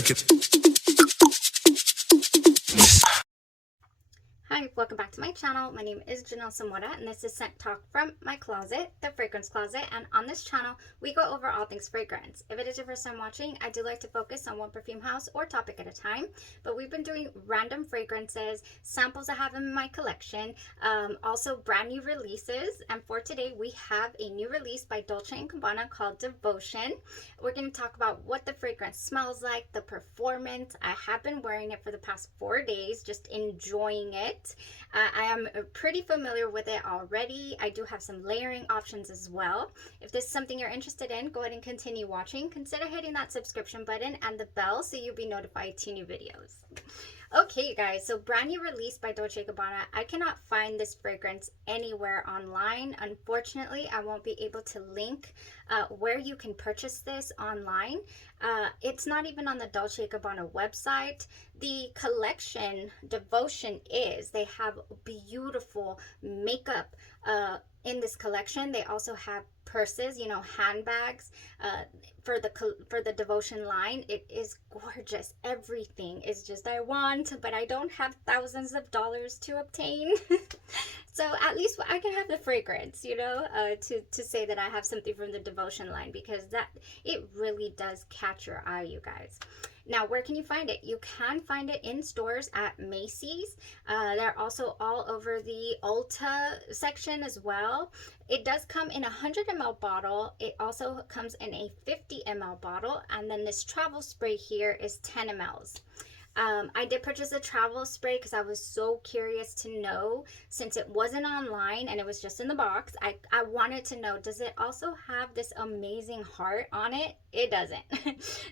check it. Hi, welcome back to my channel. My name is Janelle Samora, and this is Scent Talk from my closet, the fragrance closet. And on this channel, we go over all things fragrance. If it is your first time watching, I do like to focus on one perfume house or topic at a time. But we've been doing random fragrances, samples I have in my collection, also brand new releases. And for today, we have a new release by Dolce & Gabbana called Devotion. We're going to talk about what the fragrance smells like, the performance. I have been wearing it for the past 4 days, just enjoying it. I am pretty familiar with it already. I do have some layering options as well. If this is something you're interested in, go ahead and continue watching. Consider hitting that subscription button and the bell so you'll be notified to new videos. Okay, you guys, so brand new release by Dolce & Gabbana. I cannot find this fragrance anywhere online. Unfortunately, I won't be able to link where you can purchase this online. It's not even on the Dolce & Gabbana website. The collection Devotion is. They have beautiful makeup in this collection. They also have purses, you know, handbags for the Devotion line. It is gorgeous. Everything is just I want, but I don't have thousands of dollars to obtain. So at least I can have the fragrance, you know, to say that I have something from the Devotion line, because that it really does catch your eye, you guys. Now, where can you find it? You can find it in stores at Macy's. They're also all over the Ulta section as well. It does come in a 100 ml bottle. It also comes in a 50 ml bottle. And then this travel spray here is 10 mLs. I did purchase a travel spray because I was so curious to know, since it wasn't online and it was just in the box. I wanted to know, does it also have this amazing heart on it? It doesn't.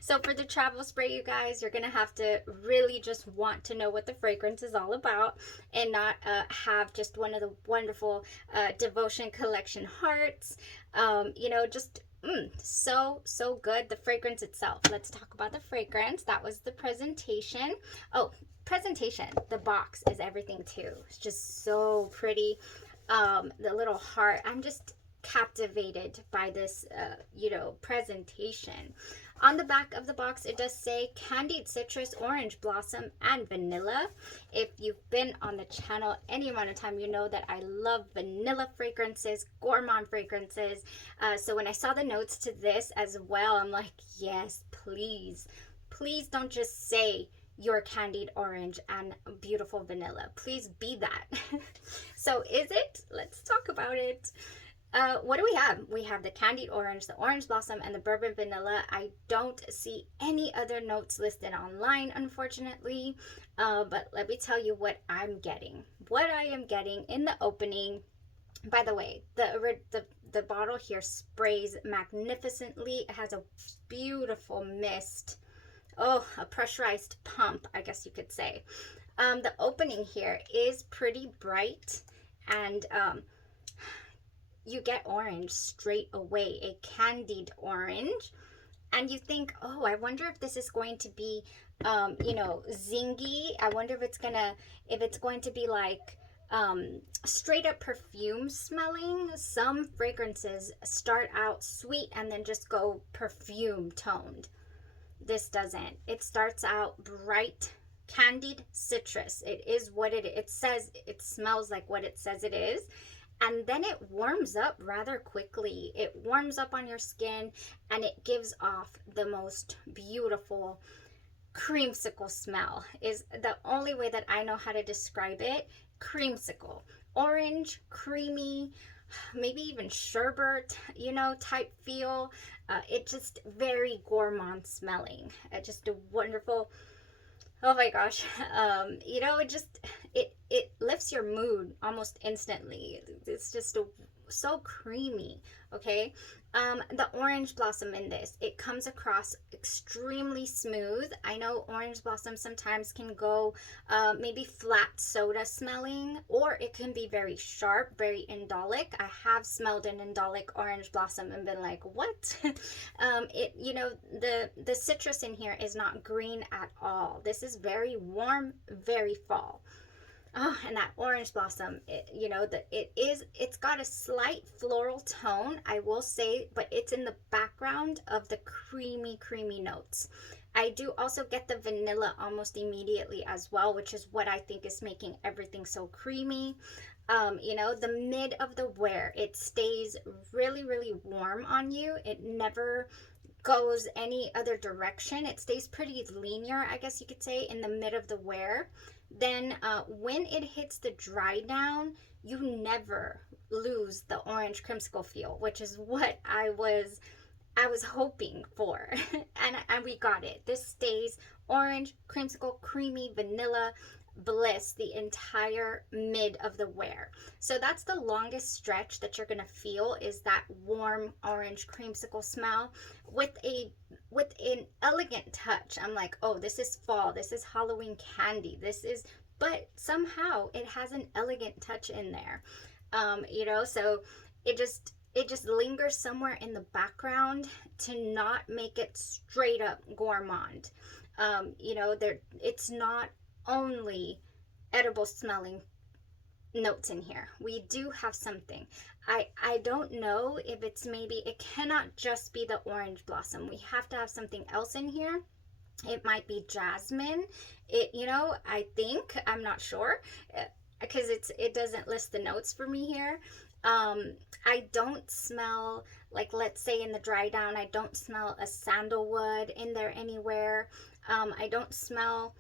So for the travel spray, you guys, you're going to have to really just want to know what the fragrance is all about and not have just one of the wonderful Devotion collection hearts. You know, just so good. The fragrance itself, let's talk about the fragrance. That was the presentation. Oh, presentation, the box is everything too. It's just so pretty. The little heart, I'm just captivated by this you know, presentation. On the back of the box, it does say candied citrus, orange blossom, and vanilla. If you've been on the channel any amount of time, you know that I love vanilla fragrances, gourmand fragrances. So when I saw the notes to this as well, I'm like, yes, please don't just say your candied orange and beautiful vanilla. Please be that. So is it? Let's talk about it. What do we have? We have the candied orange, the orange blossom, and the bourbon vanilla. I don't see any other notes listed online, unfortunately. But let me tell you what I'm getting. What I am getting in the opening. By the way, the bottle here sprays magnificently. It has a beautiful mist. Oh, a pressurized pump, I guess you could say. The opening here is pretty bright, and you get orange straight away, a candied orange. And you think, oh, I wonder if this is going to be, you know, zingy. I wonder if it's going to be like straight up perfume smelling. Some fragrances start out sweet and then just go perfume toned. This doesn't. It starts out bright, candied citrus. It is what it says. It smells like what it says it is. And then it warms up rather quickly. It warms up on your skin and it gives off the most beautiful creamsicle smell, is the only way that I know how to describe it. Creamsicle. Orange, creamy, maybe even sherbet, you know, type feel. It just very gourmand smelling. Just a wonderful, oh my gosh, you know, it lifts your mood almost instantly. It's just so creamy. Okay, the orange blossom in this, it comes across extremely smooth. I know orange blossom sometimes can go maybe flat soda smelling, or it can be very sharp, very indolic. I have smelled an indolic orange blossom and been like, what? You know, the citrus in here is not green at all. This is very warm, very fall. Oh, and that orange blossom, you know, it's got a slight floral tone, I will say, but it's in the background of the creamy notes. I do also get the vanilla almost immediately as well, which is what I think is making everything so creamy. You know, the mid of the wear, it stays really warm on you. It never goes any other direction. It stays pretty linear, I guess you could say, in the mid of the wear. Then when it hits the dry down, you never lose the orange creamsicle feel, which is what I was hoping for. and we got it. This stays orange, creamsicle, creamy, vanilla, bliss the entire mid of the wear. So that's the longest stretch that you're gonna feel, is that warm orange creamsicle smell with an elegant touch. I'm like, oh, this is fall, this is Halloween candy, this is, but somehow it has an elegant touch in there. You know, so it just lingers somewhere in the background to not make it straight up gourmand. You know, it's not only edible smelling notes in here. We do have something. I don't know if it's, maybe it cannot just be the orange blossom. We have to have something else in here. It might be jasmine. You know, I think, I'm not sure, because it doesn't list the notes for me here. I don't smell, like, let's say in the dry down, I don't smell a sandalwood in there anywhere. I don't smell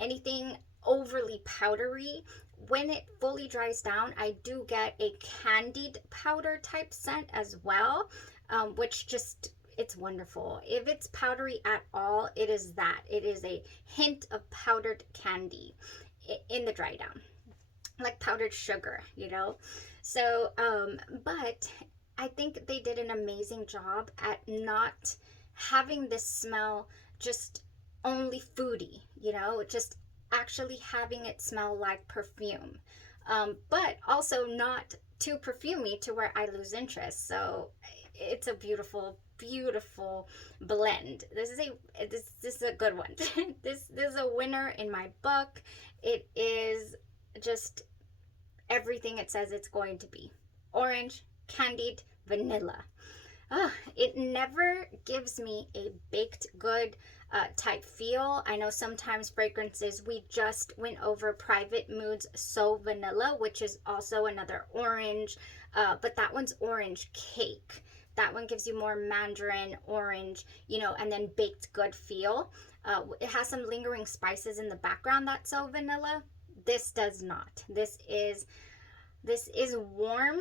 anything overly powdery. When it fully dries down, I do get a candied powder type scent as well, which just, it's wonderful. If it's powdery at all, it is that. It is a hint of powdered candy in the dry down, like powdered sugar, you know. So but I think they did an amazing job at not having this smell just only foody, you know, just actually having it smell like perfume, but also not too perfumey to where I lose interest. So it's a beautiful blend. This is a good one. this is a winner in my book. It is just everything it says it's going to be. Orange, candied, vanilla. It never gives me a baked good type feel. I know sometimes fragrances, we just went over Private Moods So Vanilla, which is also another orange, but that one's orange cake. That one gives you more mandarin orange, you know, and then baked good feel. It has some lingering spices in the background, that's So Vanilla. This does not. This is warm,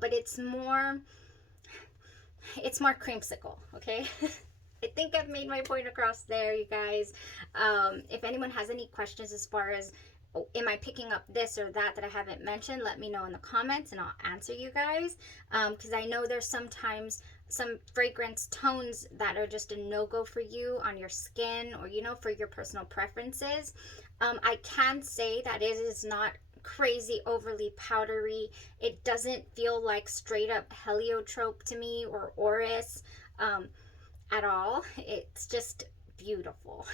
but it's more creamsicle, okay? I think I've made my point across there, you guys. If anyone has any questions as far as, oh, am I picking up this or that I haven't mentioned, let me know in the comments and I'll answer you guys. Because I know there's sometimes some fragrance tones that are just a no-go for you on your skin, or, you know, for your personal preferences. I can say that it is not crazy overly powdery. It doesn't feel like straight up heliotrope to me, or orris, at all. It's just beautiful.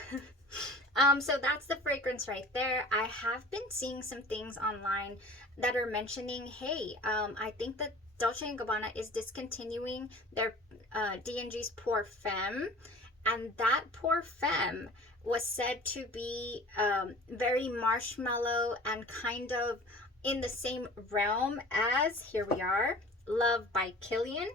So that's the fragrance right there. I have been seeing some things online that are mentioning, hey, I think that Dolce & Gabbana is discontinuing their D&G's Pour Femme, and that Pour Femme was said to be very marshmallow and kind of in the same realm as, here we are, Love by Kilian.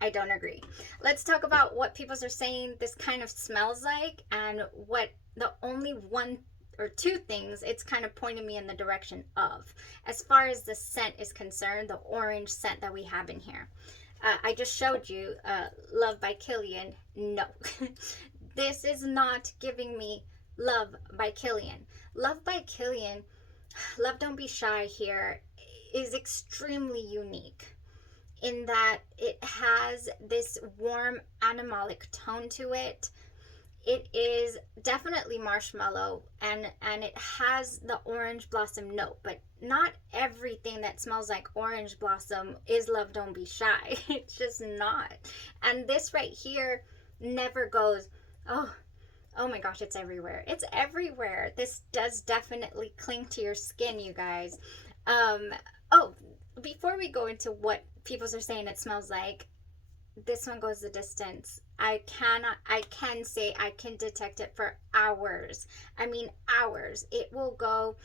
I don't agree. Let's talk about what people are saying this kind of smells like, and what the only one or two things it's kind of pointing me in the direction of. As far as the scent is concerned, the orange scent that we have in here. I just showed you Love by Kilian. No. This is not giving me Love by Kilian. Love by Kilian, Love Don't Be Shy here, is extremely unique in that it has this warm animalic tone to it. It is definitely marshmallow, and it has the orange blossom note, but not everything that smells like orange blossom is Love Don't Be Shy. It's just not. And this right here never goes, oh, Oh my gosh, it's everywhere. It's everywhere. This does definitely cling to your skin, you guys. Um, oh, before we go into what people are saying it smells like, this one goes the distance. I can say I can detect it for hours. I mean, hours. It will go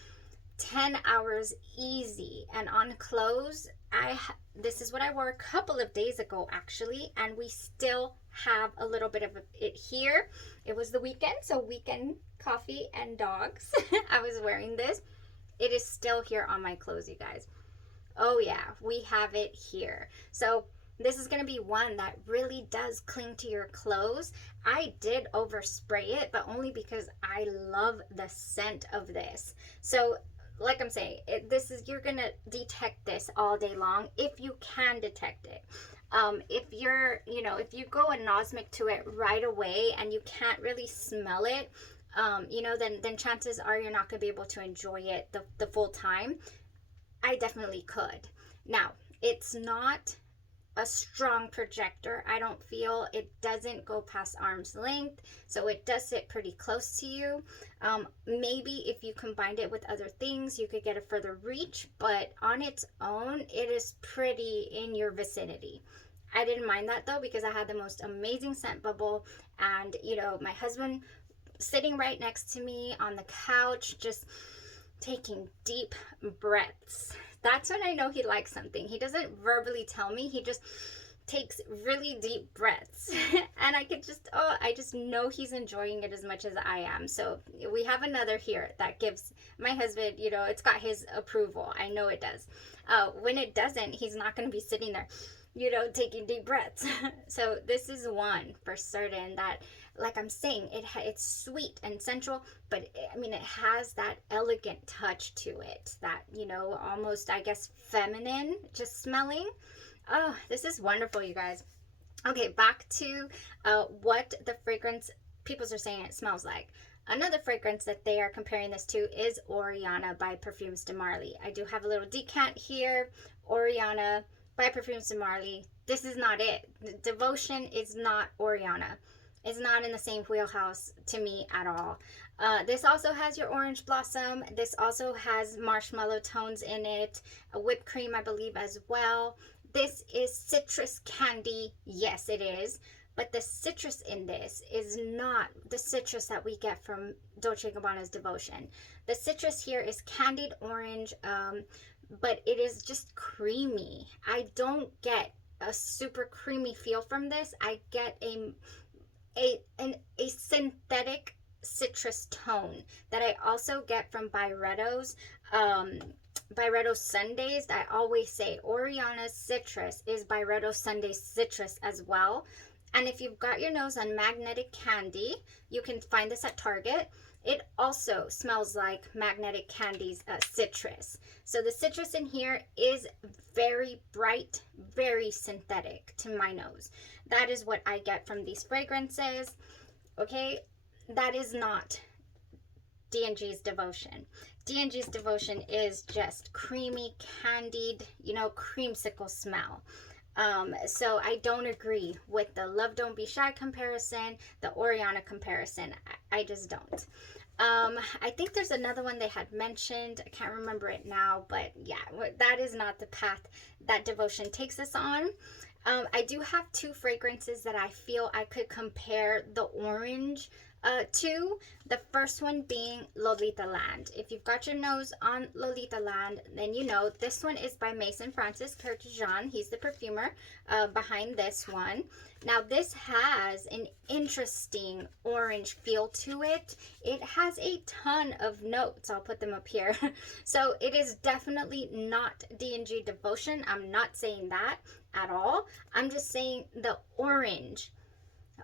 10 hours easy. And on clothes, this is what I wore a couple of days ago actually, and we still have a little bit of it here. It was the weekend, so weekend coffee and dogs. I was wearing this. It is still here on my clothes, you guys. Oh yeah, we have it here. So this is going to be one that really does cling to your clothes. I did overspray it, but only because I love the scent of this. So like I'm saying, you're going to detect this all day long if you can detect it. If if you go anosmic to it right away and you can't really smell it, then chances are you're not going to be able to enjoy it the full time. I definitely could. Now, it's not a strong projector. I don't feel it doesn't go past arm's length, so it does sit pretty close to you. Maybe if you combined it with other things, you could get a further reach, but on its own, it is pretty in your vicinity. I didn't mind that though, because I had the most amazing scent bubble, and my husband sitting right next to me on the couch, just taking deep breaths. That's when I know he likes something. He doesn't verbally tell me, he just takes really deep breaths. And I just know he's enjoying it as much as I am. So we have another here that gives my husband, it's got his approval. I know it does. When it doesn't, he's not going to be sitting there, taking deep breaths. So this is one for certain that, like I'm saying, it's sweet and sensual, but it has that elegant touch to it, that, almost, I guess, feminine, just smelling. Oh, this is wonderful, you guys. Okay, back to what the fragrance people are saying it smells like. Another fragrance that they are comparing this to is Oriana by Perfumes de Marly. I do have a little decant here. Oriana by Perfumes de Marly. This is not it. Devotion is not Oriana. It's not in the same wheelhouse to me at all. This also has your orange blossom. This also has marshmallow tones in it. A whipped cream, I believe, as well. This is citrus candy. Yes, it is. But the citrus in this is not the citrus that we get from Dolce & Gabbana's Devotion. The citrus here is candied orange, but it is just creamy. I don't get a super creamy feel from this. I get a synthetic citrus tone that I also get from Byretto's Sundays. I always say Oriana's citrus is Byretto's Sunday citrus as well. And if you've got your nose on magnetic candy, you can find this at Target. It also smells like magnetic candy's citrus. So the citrus in here is very bright, very synthetic to my nose. That is what I get from these fragrances. Okay, that is not D&G's Devotion. D&G's Devotion is just creamy, candied, creamsicle smell. So I don't agree with the Love Don't Be Shy comparison, the Oriana comparison. I just don't. I think there's another one they had mentioned. I can't remember it now, but yeah, that is not the path that Devotion takes us on. I do have two fragrances that I feel I could compare the orange to. The first one being Lolita Land. If you've got your nose on Lolita Land, then this one is by Mason Francis Kurkdjian. He's the perfumer behind this one. Now this has an interesting orange feel to it. It has a ton of notes. I'll put them up here. So it is definitely not D&G Devotion. I'm not saying that at all. I'm just saying the orange.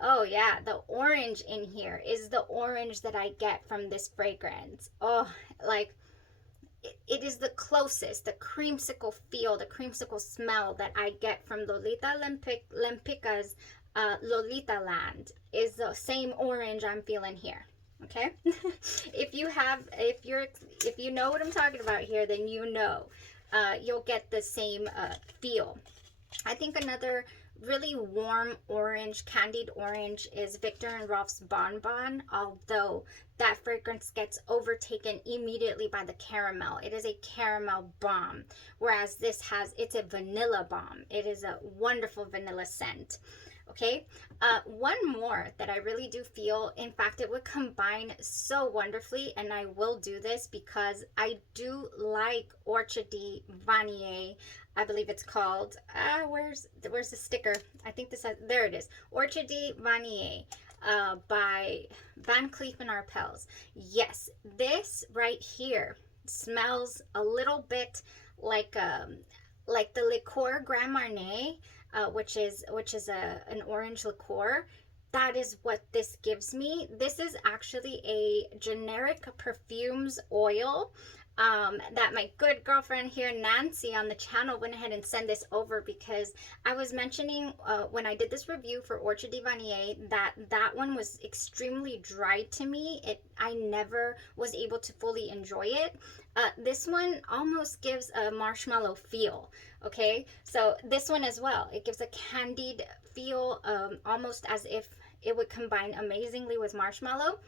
Oh yeah, the orange in here is the orange that I get from this fragrance. Oh, like it is the closest, the creamsicle feel, the creamsicle smell that I get from Lolita Lempica's Lolita Land is the same orange I'm feeling here. Okay, if you know what I'm talking about here, then you'll get the same feel. I think another really warm orange, candied orange is Viktor and Rolf's Bonbon, although that fragrance gets overtaken immediately by the caramel. It is a caramel bomb, whereas this it's a vanilla bomb. It is a wonderful vanilla scent. Okay, one more that I really do feel, in fact, it would combine so wonderfully, and I will do this because I do like Orchidee Vanille, I believe it's called. Where's the sticker? I think there it is. Orchidee Vanille by Van Cleef and Arpels. Yes, this right here smells a little bit like the liqueur Grand Marnier, which is an orange liqueur. That is what this gives me. This is actually a generic perfumes oil that my good girlfriend here, Nancy, on the channel went ahead and sent this over, because I was mentioning when I did this review for Orchidee Vanille that one was extremely dry to me. I never was able to fully enjoy it. This one almost gives a marshmallow feel. Okay, so this one as well, it gives a candied feel, almost as if it would combine amazingly with marshmallow.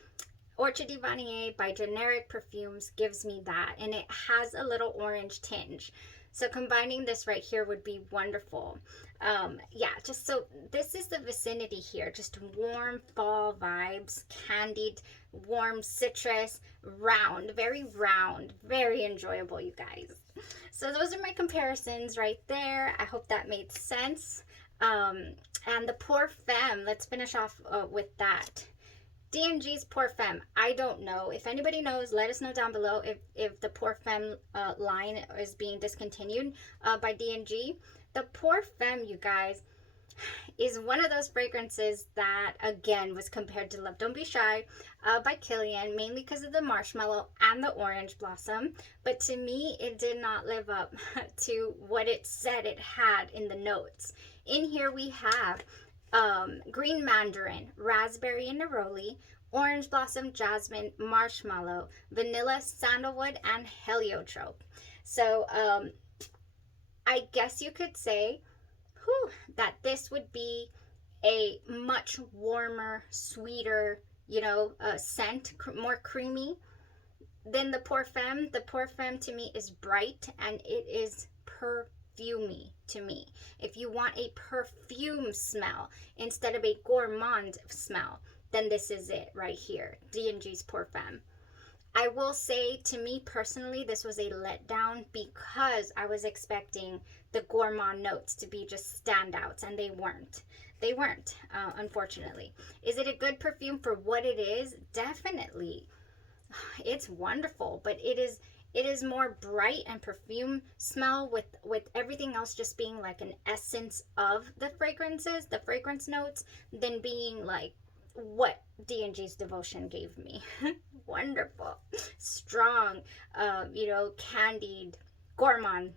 Orchidee Vanille by Generic Perfumes gives me that, and it has a little orange tinge. So combining this right here would be wonderful. Yeah, just so this is the vicinity here, just warm fall vibes, candied, warm citrus, round, very enjoyable, you guys. So those are my comparisons right there. I hope that made sense. And the Pour Femme, let's finish off with that. D&G's Pour Femme, I don't know. If anybody knows, let us know down below if the Pour Femme line is being discontinued by D&G. The Pour Femme, you guys, is one of those fragrances that, again, was compared to Love Don't Be Shy by Kilian, mainly because of the marshmallow and the orange blossom. But to me, it did not live up to what it said it had in the notes. In here we have green mandarin, raspberry and neroli, orange blossom, jasmine, marshmallow, vanilla, sandalwood, and heliotrope. So I guess you could say that this would be a much warmer, sweeter, scent, more creamy than the Pour Femme. The Pour Femme to me is bright, and it is perfumey to me. If you want a perfume smell instead of a gourmand smell, then this is it right here, D&G's Pour Femme. I will say, to me personally, this was a letdown because I was expecting the gourmand notes to be just standouts, and they weren't. They weren't, unfortunately. Is it a good perfume for what it is? Definitely. It's wonderful, but it is more bright and perfume smell, with everything else just being like an essence of the fragrances, the fragrance notes, than being like what D&G's Devotion gave me. Wonderful, strong, candied, gourmand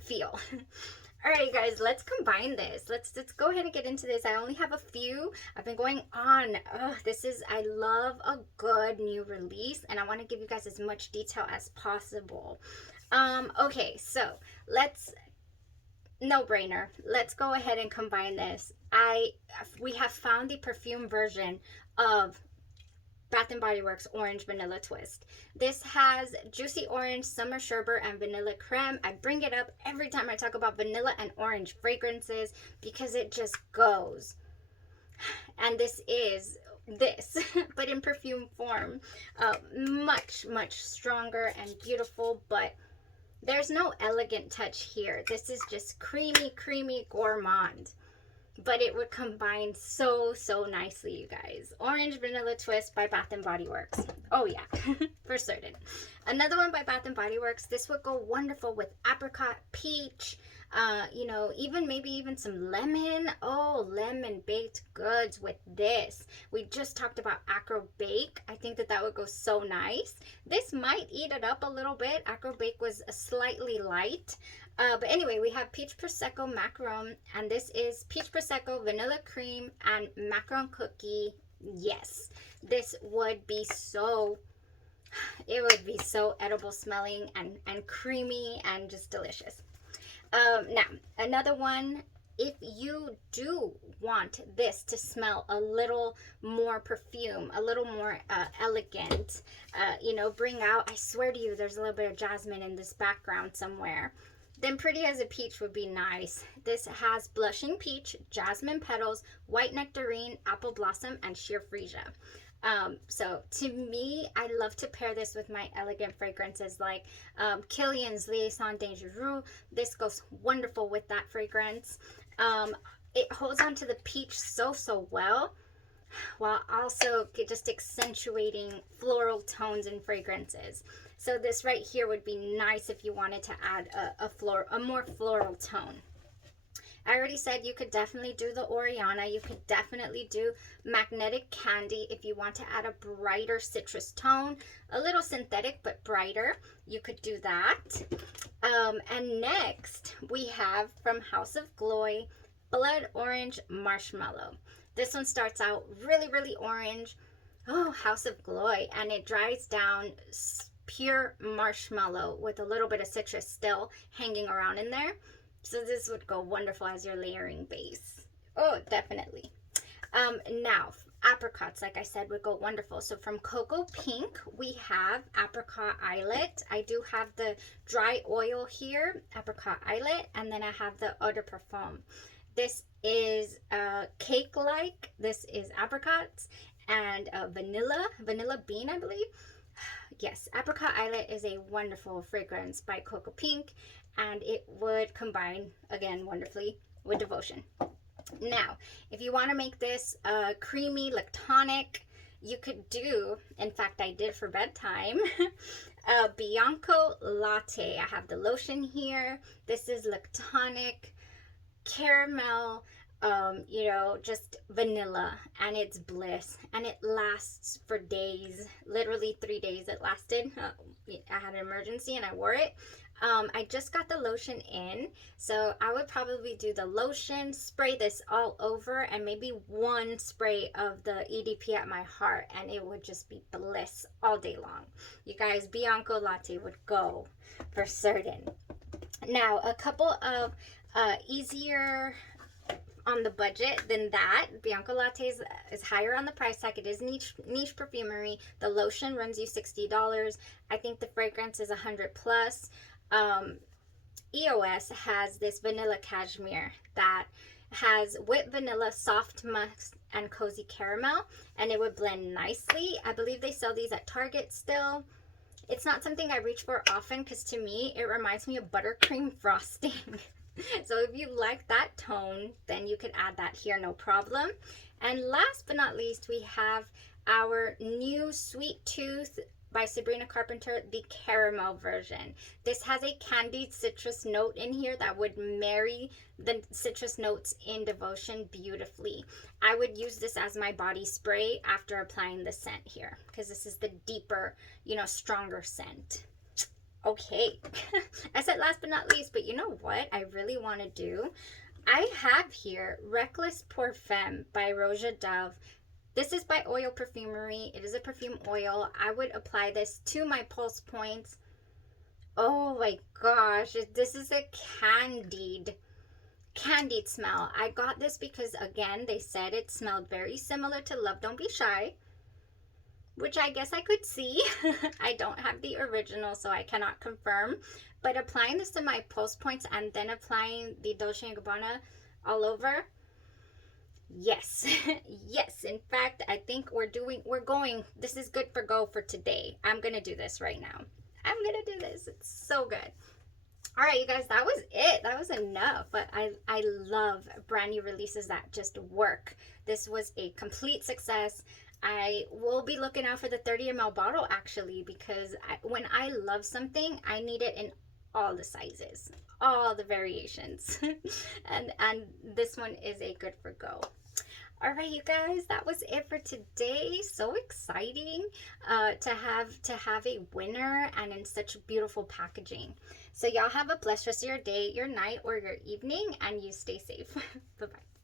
feel. All right, guys, let's combine this. Let's go ahead and get into this. I only have a few. I've been going on. I love a good new release, and I want to give you guys as much detail as possible. Okay, so no brainer. Let's go ahead and combine this. We have found the perfume version of Bath & Body Works Orange Vanilla Twist. This has juicy orange, summer sherbet, and vanilla creme. I bring it up every time I talk about vanilla and orange fragrances because it just goes. And this is this, but in perfume form. Much, much stronger and beautiful, but there's no elegant touch here. This is just creamy gourmand. But it would combine so nicely, you guys. Orange Vanilla Twist by Bath & Body Works. Oh yeah, for certain. Another one by Bath & Body Works. This would go wonderful with apricot, peach, maybe even some lemon. Oh, lemon baked goods with this. We just talked about Acro Bake. I think that would go so nice. This might eat it up a little bit. Acro Bake was slightly light. But anyway, we have Peach Prosecco Macaron, and this is Peach Prosecco Vanilla Cream and Macaron Cookie. Yes, this would be so edible smelling and creamy and just delicious. Now, another one if you do want this to smell a little more perfume, a little more elegant, you know, bring out, I swear to you, there's a little bit of jasmine in this background somewhere, then Pretty as a Peach would be nice. This has blushing peach, jasmine petals, white nectarine, apple blossom, and sheer freesia. So to me, I love to pair this with my elegant fragrances like Kilian's Liaison Dangereux. This goes wonderful with that fragrance. It holds on to the peach so well, while also just accentuating floral tones and fragrances. So this right here would be nice if you wanted to add a more floral tone. I already said you could definitely do the Oriana. You could definitely do Magnetic Candy if you want to add a brighter citrus tone. A little synthetic, but brighter. You could do that. And next, we have from House of Glory, Blood Orange Marshmallow. This one starts out really orange. Oh, House of Glory. And it dries down pure marshmallow with a little bit of citrus still hanging around in there. So this would go wonderful as your layering base. Oh, definitely. Now, apricots, like I said, would go wonderful. So from Cocoa Pink, we have Apricot Eyelet. I do have the dry oil here, Apricot Eyelet, and then I have the Eau de Parfum. This is cake-like. This is apricots and vanilla bean, I believe. Yes, Apricot Eyelet is a wonderful fragrance by Cocoa Pink, and it would combine, again, wonderfully with Devotion. Now, if you want to make this creamy, lactonic, you could do, in fact, I did for bedtime, Bianco Latte. I have the lotion here. This is lactonic, caramel, you know, just vanilla, and it's bliss, and it lasts for days, literally 3 days it lasted. I had an emergency and I wore it. I just got the lotion in, so I would probably do the lotion, spray this all over, and maybe one spray of the EDP at my heart, and it would just be bliss all day long. You guys, Bianco Latte would go for certain. Now, a couple of easier on the budget than that. Bianco Latte is higher on the price tag. It is niche perfumery. The lotion runs you $60. I think the fragrance is 100 plus. EOS has this vanilla cashmere that has whipped vanilla, soft musk, and cozy caramel, and it would blend nicely. I believe they sell these at Target still. It's not something I reach for often because to me it reminds me of buttercream frosting. So if you like that tone, then you could add that here, no problem. And last but not least, we have our new Sweet Tooth by Sabrina Carpenter, the caramel version. This has a candied citrus note in here that would marry the citrus notes in Devotion beautifully. I would use this as my body spray after applying the scent here, because this is the deeper, you know, stronger scent. Okay, I said last but not least, but you know what I really want to do? I have here Reckless Pour Femme by Roja Dove. This is by Oil Perfumery. It is a perfume oil. I would apply this to my pulse points. Oh my gosh, this is a candied smell. I got this because, again, they said it smelled very similar to Love Don't Be Shy, which I guess I could see. I don't have the original, so I cannot confirm. But applying this to my pulse points and then applying the Dolce & Gabbana all over, yes. Yes, in fact, I think we're going, this is good for go for today. I'm gonna do this right now. I'm gonna do this. It's so good. All right, you guys, that was it. That was enough. But I love brand new releases that just work. This was a complete success. I will be looking out for the 30 ml bottle actually, because when I love something, I need it in all the sizes, all the variations. and this one is a good for go. All right, you guys, that was it for today. So exciting to have a winner and in such beautiful packaging. So y'all have a blessed rest of your day, your night, or your evening, and you stay safe. Bye-bye.